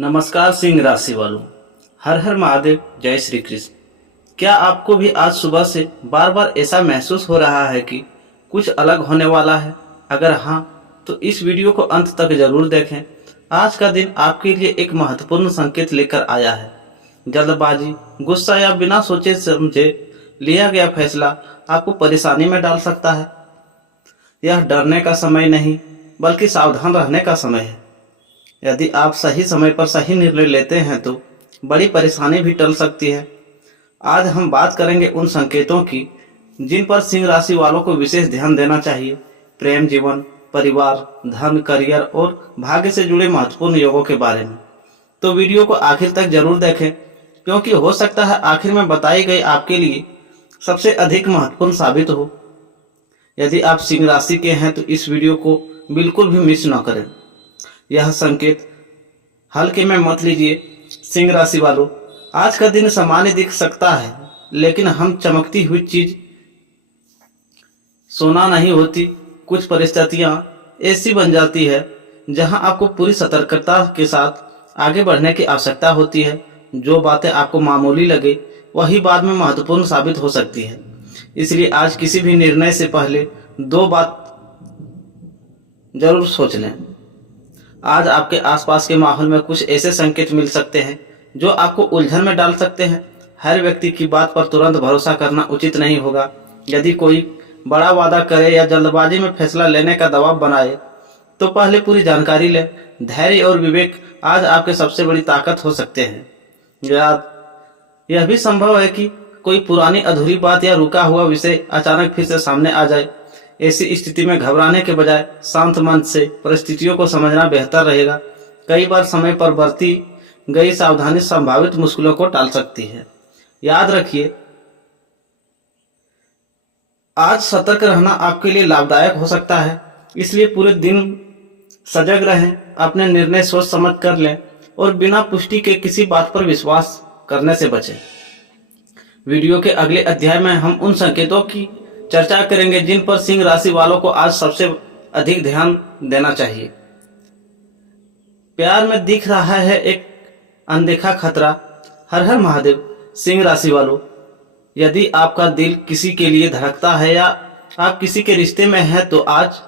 नमस्कार सिंह राशि वालों, हर हर महादेव, जय श्री कृष्ण। क्या आपको भी आज सुबह से बार बार ऐसा महसूस हो रहा है कि कुछ अलग होने वाला है? अगर हाँ, तो इस वीडियो को अंत तक जरूर देखें। आज का दिन आपके लिए एक महत्वपूर्ण संकेत लेकर आया है। जल्दबाजी, गुस्सा या बिना सोचे समझे लिया गया फैसला आपको परेशानी में डाल सकता है। यह डरने का समय नहीं, बल्कि सावधान रहने का समय है। यदि आप सही समय पर सही निर्णय लेते हैं तो बड़ी परेशानी भी टल सकती है। आज हम बात करेंगे उन संकेतों की जिन पर सिंह राशि वालों को विशेष ध्यान देना चाहिए। प्रेम जीवन, परिवार, धन, करियर और भाग्य से जुड़े महत्वपूर्ण योगों के बारे में। तो वीडियो को आखिर तक जरूर देखें, क्योंकि हो सकता है आखिर में बताई गई आपके लिए सबसे अधिक महत्वपूर्ण साबित हो। यदि आप सिंह राशि के हैं तो इस वीडियो को बिल्कुल भी मिस न करें। यह संकेत हल्के में मत लीजिए। सिंह राशि वालों, आज का दिन सामान्य दिख सकता है, लेकिन हम चमकती हुई चीज सोना नहीं होती। कुछ परिस्थितियां ऐसी बन जाती है जहां आपको पूरी सतर्कता के साथ आगे बढ़ने की आवश्यकता होती है। जो बातें आपको मामूली लगे वही बाद में महत्वपूर्ण साबित हो सकती है। इसलिए आज किसी भी निर्णय से पहले दो बात जरूर सोच लें। आज आपके आसपास के माहौल में कुछ ऐसे संकेत मिल सकते हैं जो आपको उलझन में डाल सकते हैं। हर व्यक्ति की बात पर तुरंत भरोसा करना उचित नहीं होगा। यदि कोई बड़ा वादा करे या जल्दबाजी में फैसला लेने का दबाव बनाए तो पहले पूरी जानकारी लें। धैर्य और विवेक आज आपके सबसे बड़ी ताकत हो सकते हैं। यह भी संभव है कि कोई पुरानी अधूरी बात या रुका हुआ विषय अचानक फिर से सामने आ जाए। ऐसी स्थिति में घबराने के बजाय शांत मन से परिस्थितियों को समझना बेहतर रहेगा। कई बार समय पर बरती गई सावधानी संभावित मुश्किलों को टाल सकती है। याद रखिए, आज सतर्क रहना आपके लिए लाभदायक हो सकता है, इसलिए पूरे दिन सजग रहें। अपने निर्णय सोच समझ कर लें और बिना पुष्टि के किसी बात पर विश्वास करने से बचें। वीडियो के अगले अध्याय में हम उन संकेतों की चर्चा करेंगे जिन पर सिंह राशि वालों को आज सबसे अधिक ध्यान देना चाहिए। प्यार में दिख रहा है एक अनदेखा खतरा। हर हर महादेव। सिंह राशि वालों, यदि आपका दिल किसी के लिए धड़कता है या आप किसी के रिश्ते में हैं तो आज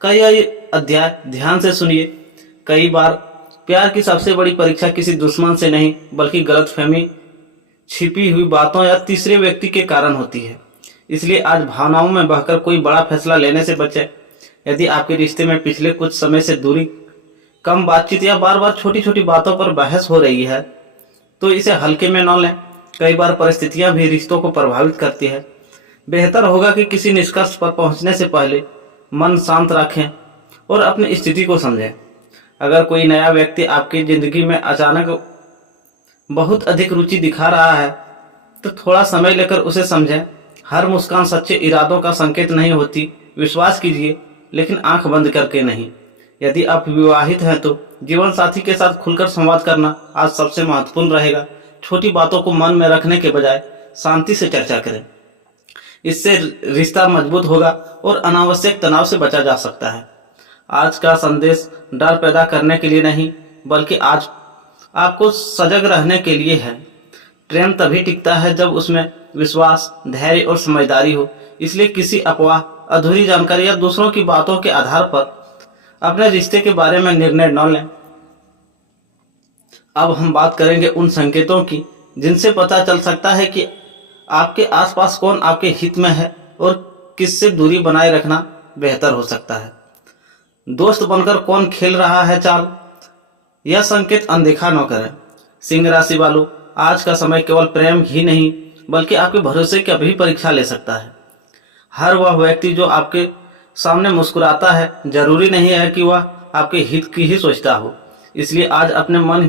का यह अध्याय ध्यान से सुनिए। कई बार प्यार की सबसे बड़ी परीक्षा किसी दुश्मन से नहीं, बल्कि गलतफहमी, छिपी हुई बातों या तीसरे व्यक्ति के कारण होती है। इसलिए आज भावनाओं में बहकर कोई बड़ा फैसला लेने से बचें। यदि आपके रिश्ते में पिछले कुछ समय से दूरी, कम बातचीत या बार बार छोटी छोटी बातों पर बहस हो रही है तो इसे हल्के में न लें। कई बार परिस्थितियां भी रिश्तों को प्रभावित करती है। बेहतर होगा कि किसी निष्कर्ष पर पहुंचने से पहले मन शांत रखें और अपनी स्थिति को समझें। अगर कोई नया व्यक्ति आपकी जिंदगी में अचानक बहुत अधिक रुचि दिखा रहा है तो थोड़ा समय लेकर उसे समझें। हर मुस्कान सच्चे इरादों का संकेत नहीं होती। विश्वास कीजिए, लेकिन आंख बंद करके नहीं। यदि आप विवाहित हैं तो जीवन साथी के साथ खुलकर संवाद करना आज सबसे महत्वपूर्ण रहेगा। छोटी बातों को मन में रखने के बजाय शांति से चर्चा करें। इससे रिश्ता मजबूत होगा और अनावश्यक तनाव से बचा जा सकता है। आज का संदेश डर पैदा करने के लिए नहीं, बल्कि आज आपको सजग रहने के लिए है। प्रेम तभी टिकता है जब उसमें विश्वास, धैर्य और समझदारी हो। इसलिए किसी अफवाह, अधूरी जानकारी या दूसरों की बातों के आधार पर अपने रिश्ते के बारे में निर्णय न लें। अब हम बात करेंगे उन संकेतों की जिनसे पता चल सकता है कि आपके आसपास कौन आपके हित में है और किससे दूरी बनाए रखना बेहतर हो सकता है। दोस्त बनकर कौन खेल रहा है चाल, यह संकेत अनदेखा न करें। सिंह राशि वालों, आज का समय केवल प्रेम ही नहीं, बल्कि आपके भरोसे की भी परीक्षा ले सकता है। हर वह व्यक्ति जो आपके सामने मुस्कुराता है, जरूरी नहीं है कि वह आपके हित की ही सोचता हो। इसलिए आज अपने मन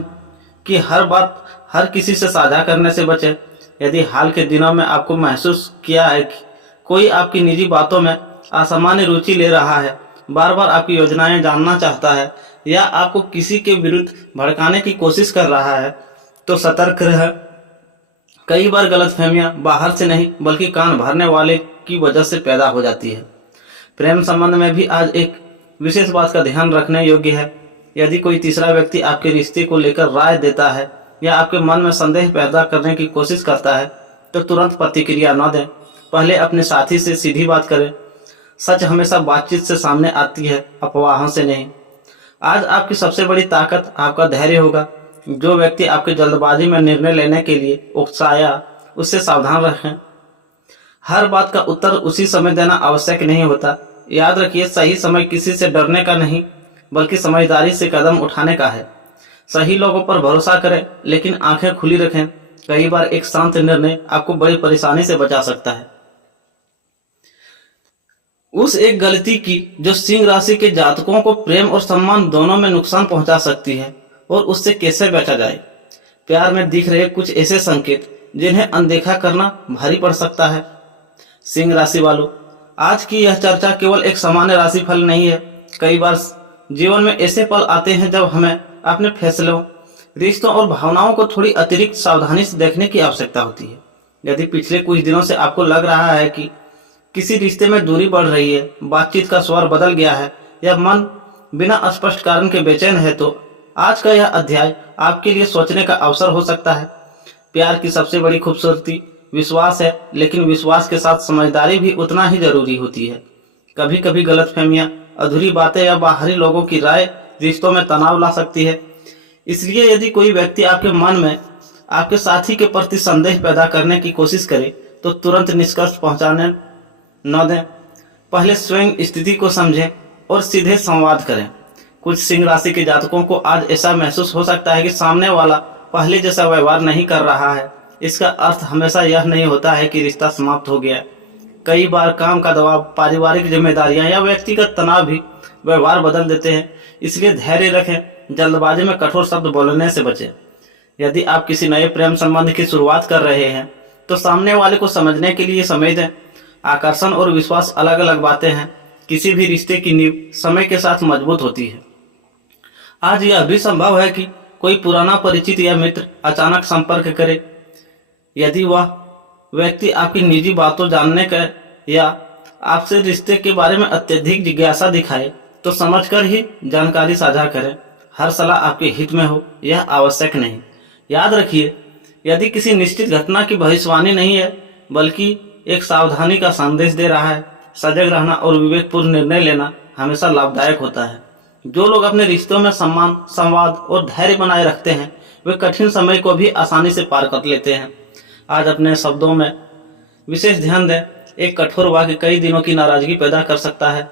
की हर बात हर किसी से साझा करने से बचें। यदि हाल के दिनों में आपको महसूस किया है कि कोई आपकी निजी बातों में असामान्य रुचि ले रहा है, बार बार आपकी योजनाएं जानना चाहता है या आपको किसी के विरुद्ध भड़काने की कोशिश कर रहा है, तो सतर्क रह। कई बार गलतफहमियां बाहर से नहीं, बल्कि कान भरने वाले की वजह से पैदा हो जाती है। प्रेम संबंध में भी आज एक विशेष बात का ध्यान रखने योग्य है। यदि कोई तीसरा व्यक्ति आपके रिश्ते को लेकर राय देता है या आपके मन में संदेह पैदा करने की कोशिश करता है तो तुरंत प्रतिक्रिया न दें। पहले अपने साथी से सीधी बात करें। सच हमेशा बातचीत से सामने आती है, अफवाहों से नहीं। आज आपकी सबसे बड़ी ताकत आपका धैर्य होगा। जो व्यक्ति आपके जल्दबाजी में निर्णय लेने के लिए उकसाया, उससे सावधान रखें। हर बात का उत्तर उसी समय देना आवश्यक नहीं होता। याद रखिए, सही समय किसी से डरने का नहीं बल्कि समझदारी से कदम उठाने का है। सही लोगों पर भरोसा करें लेकिन आंखें खुली रखें। कई बार एक शांत निर्णय आपको बड़ी परेशानी से बचा सकता है। उस एक गलती की जो सिंह राशि के जातकों को प्रेम और सम्मान दोनों में नुकसान पहुंचा सकती है, और उससे कैसे बचा जाए। प्यार में दिख रहे कुछ ऐसे संकेत जिन्हें अनदेखा करना भारी पड़ सकता है। सिंह राशि वालों, आज की यह चर्चा केवल एक सामान्य राशि फल नहीं है। कई बार जीवन में ऐसे पल आते हैं जब हमें अपने फैसलों, रिश्तों और भावनाओं को थोड़ी अतिरिक्त सावधानी से देखने की आवश्यकता होती है। यदि पिछले कुछ दिनों से आपको लग रहा है कि किसी रिश्ते में दूरी बढ़ रही है, बातचीत का स्वर बदल गया है या मन बिना स्पष्ट कारण के बेचैन है, तो आज का यह अध्याय आपके लिए सोचने का अवसर हो सकता है। प्यार की सबसे बड़ी खूबसूरती विश्वास है, लेकिन विश्वास के साथ समझदारी भी उतना ही जरूरी होती है। कभी कभी गलतफहमियां, अधूरी बातें या बाहरी लोगों की राय रिश्तों में तनाव ला सकती है। इसलिए यदि कोई व्यक्ति आपके मन में आपके साथी के प्रति संदेह पैदा करने की कोशिश करे तो तुरंत निष्कर्ष पहुंचाने न दें। पहले स्वयं स्थिति को समझें और सीधे संवाद करें। कुछ सिंह राशि के जातकों को आज ऐसा महसूस हो सकता है कि सामने वाला पहले जैसा व्यवहार नहीं कर रहा है। इसका अर्थ हमेशा यह नहीं होता है कि रिश्ता समाप्त हो गया। कई बार काम का दबाव, पारिवारिक जिम्मेदारियां या व्यक्तिगत तनाव भी व्यवहार बदल देते हैं। इसलिए धैर्य रखें, जल्दबाजी में कठोर शब्द बोलने से बचें। यदि आप किसी नए प्रेम संबंध की शुरुआत कर रहे हैं तो सामने वाले को समझने के लिए समय दें। आकर्षण और विश्वास अलग अलग बातें हैं। किसी भी रिश्ते की नींव समय के साथ मजबूत होती है। आज यह भी संभव है कि कोई पुराना परिचित या मित्र अचानक संपर्क करे। यदि वह व्यक्ति आपकी निजी बातों जानने का या आपसे रिश्ते के बारे में अत्यधिक जिज्ञासा दिखाए तो समझकर ही जानकारी साझा करें। हर सलाह आपके हित में हो यह आवश्यक नहीं। याद रखिए, यदि किसी निश्चित घटना की भविष्यवाणी नहीं है बल्कि एक सावधानी का संदेश दे रहा है, सजग रहना और विवेकपूर्ण निर्णय लेना हमेशा लाभदायक होता है। जो लोग अपने रिश्तों में सम्मान, संवाद और धैर्य बनाए रखते हैं वे कठिन समय को भी आसानी से पार कर लेते हैं। आज अपने शब्दों में विशेष ध्यान दें। एक कठोर वाक्य कई दिनों की नाराजगी पैदा कर सकता है,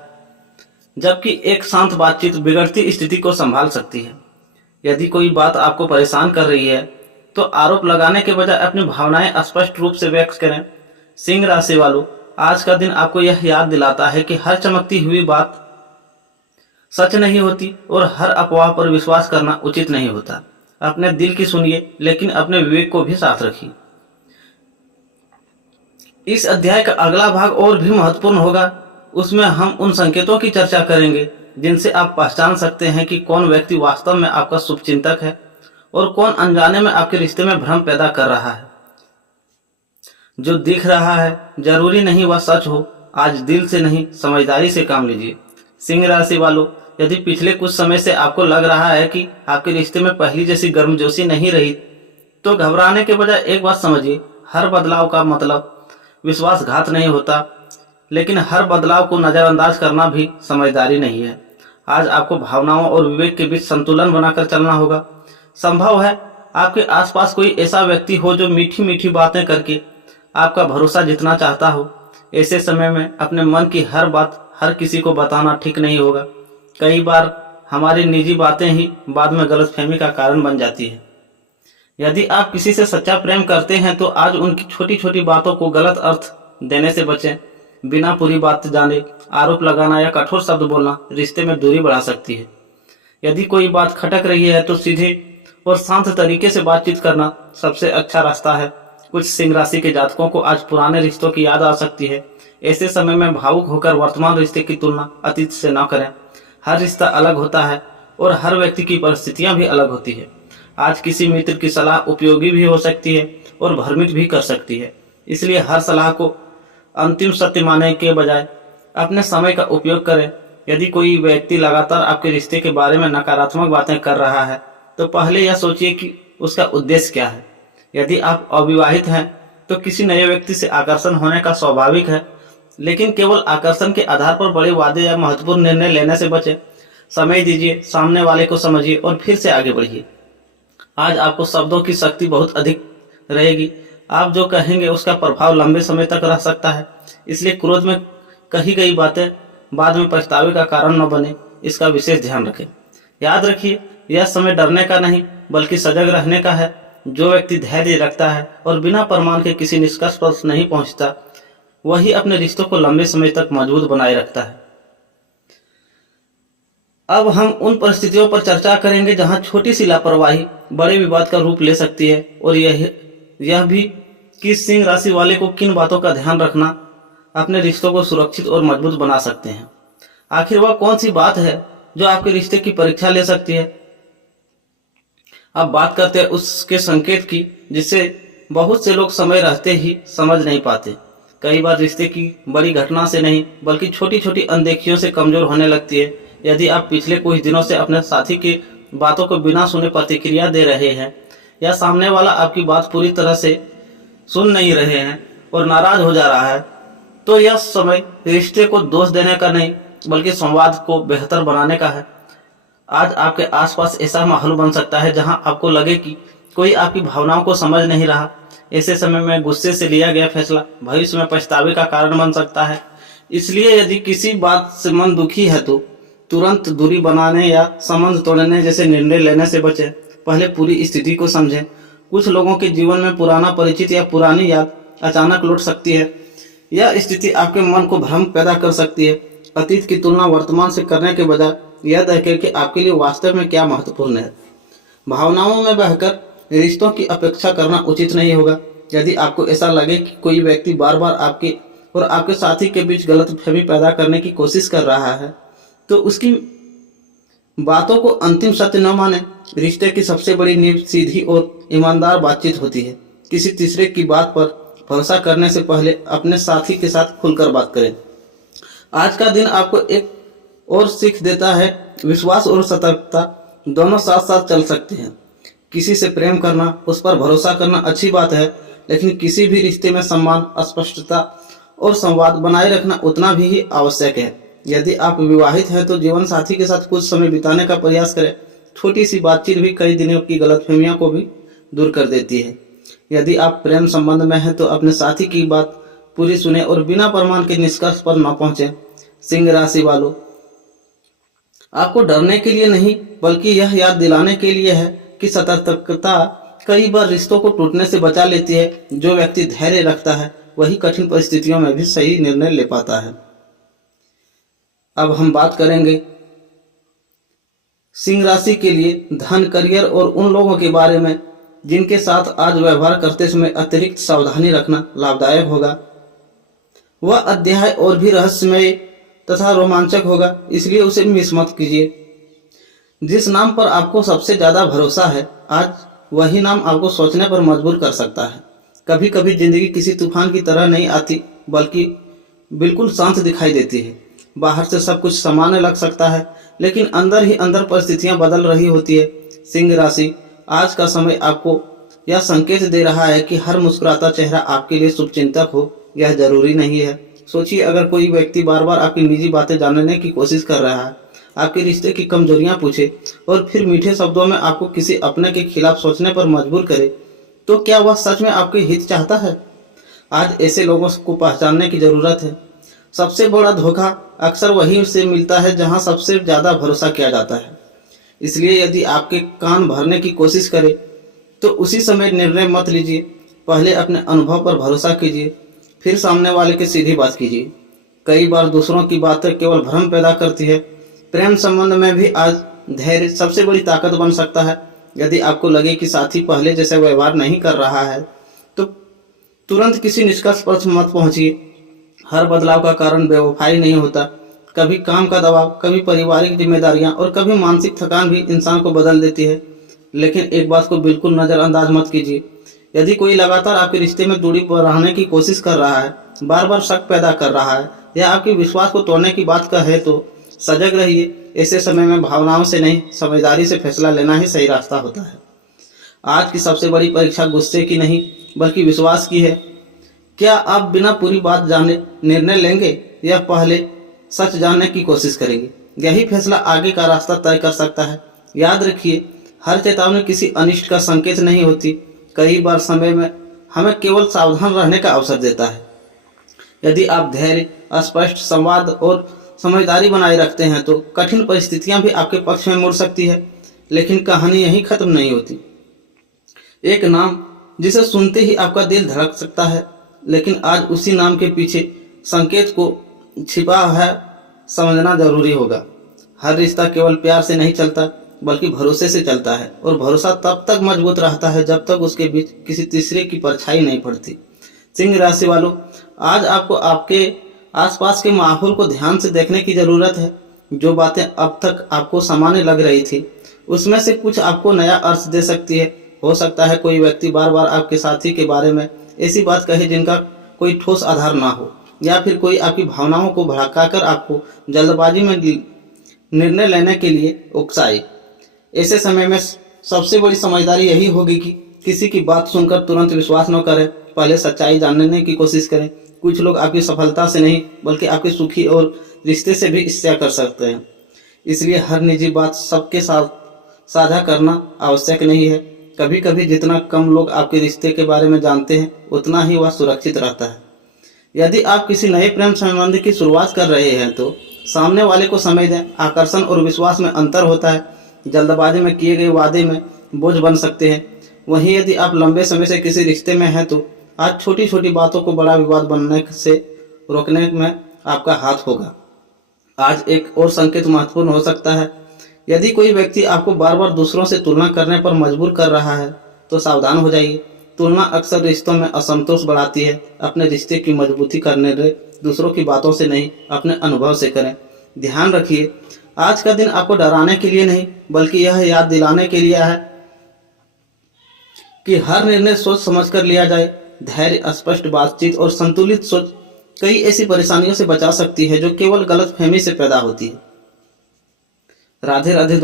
जबकि एक शांत बातचीत बिगड़ती स्थिति को संभाल सकती है। यदि कोई बात आपको परेशान कर रही है तो आरोप लगाने के बजाय अपनी भावनाएं स्पष्ट रूप से व्यक्त करें। सिंह राशि वालों, आज का दिन आपको यह याद दिलाता है कि हर चमकती हुई बात सच नहीं होती और हर अफवाह पर विश्वास करना उचित नहीं होता। अपने दिल की सुनिए लेकिन अपने विवेक को भी साथ रखिए। इस अध्याय का अगला भाग और भी महत्वपूर्ण होगा। उसमें हम उन संकेतों की चर्चा करेंगे जिनसे आप पहचान सकते हैं कि कौन व्यक्ति वास्तव में आपका शुभचिंतक है और कौन अनजाने में आपके रिश्ते में भ्रम पैदा कर रहा है। जो दिख रहा है जरूरी नहीं वह सच हो। आज दिल से नहीं, समझदारी से काम लीजिए। सिंह राशि वालों, यदि पिछले कुछ समय से आपको लग रहा है कि आपके रिश्ते में पहली जैसी गर्मजोशी नहीं रही तो घबराने के बजाय एक बात समझिए, हर बदलाव का मतलब विश्वासघात नहीं होता, लेकिन हर बदलाव को नजरअंदाज करना भी समझदारी नहीं है। आज आपको भावनाओं और विवेक के बीच संतुलन बनाकर चलना होगा। संभव है आपके आसपास कोई ऐसा व्यक्ति हो जो मीठी मीठी बातें करके आपका भरोसा जीतना चाहता हो। ऐसे समय में अपने मन की हर बात हर किसी को बताना ठीक नहीं होगा। कई बार हमारी निजी बातें ही बाद में गलतफहमी का कारण बन जाती है। यदि आप किसी से सच्चा प्रेम करते हैं तो आज उनकी छोटी छोटी बातों को गलत अर्थ देने से बचें। बिना पूरी बात जाने आरोप लगाना या कठोर शब्द बोलना रिश्ते में दूरी बढ़ा सकती है। यदि कोई बात खटक रही है तो सीधे और शांत तरीके से बातचीत करना सबसे अच्छा रास्ता है। कुछ सिंह राशि के जातकों को आज पुराने रिश्तों की याद आ सकती है। ऐसे समय में भावुक होकर वर्तमान रिश्ते की तुलना अतीत से न करें। हर रिश्ता अलग होता है और हर व्यक्ति की परिस्थितियां भी अलग होती है। आज किसी मित्र की सलाह उपयोगी भी हो सकती है और भ्रमित भी कर सकती है। इसलिए हर सलाह को अंतिम सत्य मानने के बजाय अपने समय का उपयोग करें। यदि कोई व्यक्ति लगातार आपके रिश्ते के बारे में नकारात्मक बातें कर रहा है तो पहले यह सोचिए कि उसका उद्देश्य क्या है। यदि आप अविवाहित हैं तो किसी नए व्यक्ति से आकर्षण होने का स्वाभाविक है, लेकिन केवल आकर्षण के आधार पर बड़े वादे या महत्वपूर्ण निर्णय लेने से बचें। समय दीजिए, सामने वाले को समझिए और फिर से आगे बढ़िए। आज आपको शब्दों की शक्ति बहुत अधिक रहेगी। आप जो कहेंगे उसका प्रभाव लंबे समय तक रह सकता है, इसलिए क्रोध में कही गई बातें बाद में पछतावे का कारण न बने, इसका विशेष ध्यान रखें। याद रखिए, यह समय डरने का नहीं बल्कि सजग रहने का है। जो व्यक्ति धैर्य रखता है और बिना प्रमाण के किसी निष्कर्ष पर नहीं पहुंचता, वही अपने रिश्तों को लंबे समय तक मजबूत बनाए रखता है। अब हम उन परिस्थितियों पर चर्चा करेंगे जहां छोटी सी लापरवाही बड़े विवाद का रूप ले सकती है, और यह भी कि सिंह राशि वाले को किन बातों का ध्यान रखना अपने रिश्तों को सुरक्षित और मजबूत बना सकते हैं। आखिर वह कौन सी बात है जो आपके रिश्ते की परीक्षा ले सकती है। अब बात करते हैं उसके संकेत की जिससे बहुत से लोग समय रहते ही समझ नहीं पाते। कई बार रिश्ते की बड़ी घटना से नहीं बल्कि छोटी छोटी अनदेखियों से कमजोर होने लगती है। यदि आप पिछले कुछ दिनों से अपने साथी की बातों को बिना सुने प्रतिक्रिया दे रहे हैं या सामने वाला आपकी बात पूरी तरह से सुन नहीं रहे हैं और नाराज हो जा रहा है, तो यह समय रिश्ते को दोष देने का नहीं बल्कि संवाद को बेहतर बनाने का है। आज आपके आसपास ऐसा माहौल बन सकता है जहां आपको लगे कि कोई आपकी भावनाओं को समझ नहीं रहा। ऐसे समय में गुस्से से लिया गया फैसला भविष्य में पछतावे का कारण बन सकता है। इसलिए यदि किसी बात से मन दुखी है तो तुरंत दूरी बनाने या संबंध तोड़ने जैसे निर्णय लेने से बचें। पहले पूरी स्थिति को समझें। कुछ लोगों के जीवन में पुराना परिचित या पुरानी याद अचानक लौट सकती है। यह स्थिति आपके मन को भ्रम पैदा कर सकती है। अतीत की तुलना वर्तमान से करने के बजाय यह देखें कि आपके लिए वास्तव में क्या महत्वपूर्ण है। भावनाओं में बहकर रिश्तों की अपेक्षा करना उचित नहीं होगा। यदि आपको ऐसा लगे कि कोई व्यक्ति बार बार आपके और आपके साथी के बीच गलतफहमी पैदा करने की कोशिश कर रहा है तो उसकी बातों को अंतिम सत्य न माने। रिश्ते की सबसे बड़ी नींव सीधी और ईमानदार बातचीत होती है। किसी तीसरे की बात पर भरोसा करने से पहले अपने साथी के साथ खुलकर बात करें। आज का दिन आपको एक और सीख देता है। विश्वास और सतर्कता दोनों साथ साथ चल सकते हैं। किसी से प्रेम करना, उस पर भरोसा करना अच्छी बात है, लेकिन किसी भी रिश्ते में सम्मान, स्पष्टता और संवाद बनाए रखना उतना भी आवश्यक है। यदि आप विवाहित हैं तो जीवन साथी के साथ कुछ समय बिताने का प्रयास करें। छोटी सी बातचीत भी कई दिनों की गलतफहमियों को भी दूर कर देती है। यदि आप प्रेम संबंध में हैं तो अपने साथी की बात पूरी सुने और बिना प्रमाण के निष्कर्ष पर न पहुंचे। सिंह राशि वालों, आपको डरने के लिए नहीं बल्कि यह याद दिलाने के लिए है कि सतर्कता कई बार रिश्तों को टूटने से बचा लेती है। जो व्यक्ति धैर्य रखता है वही कठिन परिस्थितियों में भी सही निर्णय ले पाता है। अब हम बात करेंगे सिंह राशि के लिए धन, करियर और उन लोगों के बारे में जिनके साथ आज व्यवहार करते समय अतिरिक्त सावधानी रखना लाभदायक होगा। वह अध्याय और भी रहस्यमय तथा रोमांचक होगा, इसलिए उसे मिस मत कीजिए। जिस नाम पर आपको सबसे ज्यादा भरोसा है, आज वही नाम आपको सोचने पर मजबूर कर सकता है। कभी कभी जिंदगी किसी तूफान की तरह नहीं आती बल्कि बिल्कुल शांत दिखाई देती है। बाहर से सब कुछ सामान्य लग सकता है लेकिन अंदर ही अंदर परिस्थितियां बदल रही होती है। सिंह राशि, आज का समय आपको यह संकेत दे रहा है कि हर मुस्कुराता चेहरा आपके लिए शुभचिंतक हो, यह जरूरी नहीं है। सोचिए, अगर कोई व्यक्ति बार बार आपकी निजी बातें जानने की कोशिश कर रहा है, आपके रिश्ते की कमजोरियां पूछे और फिर मीठे शब्दों में आपको किसी अपने के खिलाफ सोचने पर मजबूर करे, तो क्या वह सच में आपके हित चाहता है? आज ऐसे लोगों को पहचानने की जरूरत है। सबसे बड़ा धोखा अक्सर वहीं से मिलता है जहां सबसे ज्यादा भरोसा किया जाता है। इसलिए यदि आपके कान भरने की कोशिश करे तो उसी समय निर्णय मत लीजिए। पहले अपने अनुभव पर भरोसा कीजिए, फिर सामने वाले की सीधी बात कीजिए। कई बार दूसरों की बातें केवल भ्रम पैदा करती है। प्रेम संबंध में भी आज धैर्य सबसे बड़ी ताकत बन सकता है। यदि आपको लगे कि साथी पहले जैसे व्यवहार नहीं कर रहा है तो तुरंत किसी निष्कर्ष पर मत पहुंचिए। हर बदलाव का कारण बेवफाई नहीं होता। कभी काम का दबाव, कभी पारिवारिक जिम्मेदारियां और कभी मानसिक थकान भी इंसान को बदल देती है। लेकिन एक बात को बिल्कुल नजरअंदाज मत कीजिए। यदि कोई लगातार आपके रिश्ते में दूरी बढ़ाने की कोशिश कर रहा है, बार बार शक पैदा कर रहा है या आपके विश्वास को तोड़ने की बात कहे तो सजग रहिए। ऐसे समय में भावनाओं से नहीं, समझदारी से फैसला लेना ही सही रास्ता होता है। आज की सबसे बड़ी परीक्षा गुस्से की नहीं बल्कि विश्वास की है। क्या आप बिना पूरी बात जाने निर्णय लेंगे या पहले सच जानने की कोशिश करेंगे? यही फैसला आगे का रास्ता तय कर सकता है। याद रखिए, हर चेतावनी किसी अनिष्ट का संकेत नहीं होती। कई बार समय में हमें केवल सावधान रहने का अवसर देता है। यदि आप धैर्य, स्पष्ट संवाद और समझदारी बनाए रखते हैं तो कठिन परिस्थितियां भी आपके पक्ष में मुड़ सकती है। लेकिन कहानी यहीं खत्म नहीं होती। एक नाम जिसे सुनते ही आपका दिल धड़क सकता है, लेकिन आज उसी नाम के पीछे संकेत को छिपा है समझना जरूरी होगा। हर रिश्ता केवल प्यार से नहीं चलता बल्कि भरोसे से चलता है, और भरोसा तब तक मजबूत रहता है जब तक उसके बीच किसी तीसरे की परछाई नहीं पड़ती। सिंह राशि वालों, आज आपको आपके आसपास के माहौल को ध्यान से देखने की जरूरत है। जो बातें अब तक आपको सामान्य लग रही थी उसमें से कुछ आपको नया अर्थ दे सकती है। हो सकता है कोई व्यक्ति बार बार आपके साथी के बारे में ऐसी बात कहे जिनका कोई ठोस आधार ना हो, या फिर कोई आपकी भावनाओं को भड़काकर आपको जल्दबाजी में निर्णय लेने के लिए उकसाए। ऐसे समय में सबसे बड़ी समझदारी यही होगी कि किसी की बात सुनकर तुरंत विश्वास न करें, पहले सच्चाई जानने की कोशिश करें। कुछ लोग आपकी सफलता से नहीं बल्कि आपके सुखी और रिश्ते से भी ईर्ष्या कर सकते हैं। इसलिए हर निजी बात सबके साथ साझा करना आवश्यक नहीं है। कभी कभी जितना कम लोग आपके रिश्ते के बारे में जानते हैं उतना ही वह सुरक्षित रहता है। यदि आप किसी नए प्रेम संबंध की शुरुआत कर रहे हैं तो सामने वाले को समय दें। आकर्षण और विश्वास में अंतर होता है। जल्दबाजी में किए गए वादे में बोझ बन सकते हैं। वहीं यदि आप लंबे समय से किसी रिश्ते में हैं तो आज छोटी छोटी बातों को बड़ा विवाद बनने से रोकने में आपका हाथ होगा। आज एक और संकेत महत्वपूर्ण हो सकता है। यदि कोई व्यक्ति आपको बार बार दूसरों से तुलना करने पर मजबूर कर रहा है तो सावधान हो जाइए। तुलना अक्सर रिश्तों में असंतोष बढ़ाती है। अपने रिश्ते की मजबूती करने में दूसरों की बातों से नहीं, अपने अनुभव से करें। ध्यान रखिए, आज का दिन आपको डराने के लिए नहीं बल्कि यह याद दिलाने के लिए है कि हर निर्णय सोच समझ कर लिया जाए। धैर्य, स्पष्ट बातचीत और संतुलित सोच कई ऐसी परेशानियों से बचा सकती है जो केवल गलतफहमी से पैदा होती है। राधे राधे।